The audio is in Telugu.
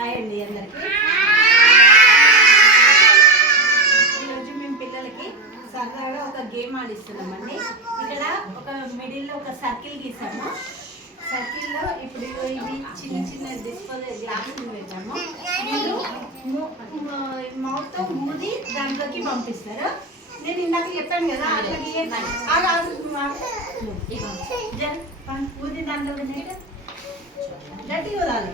హాయ్ అండి అందరికి. ఈరోజు మేము పిల్లలకి సరదాగా ఒక గేమ్ ఆడిస్తున్నామండి. ఇక్కడ ఒక మిడిల్లో ఒక సర్కిల్ గీసాము. సర్కిల్లో ఇప్పుడు ఇవి చిన్న చిన్న డిస్పోజల్ గ్లాసులు పెట్టాము. మీరు మౌత్తో ఊది దాంట్లోకి పంపిస్తారు. నేను ఇందాక చెప్పాను కదా, అట్లా ఊది దాంట్లో గట్టిగా వదాలి.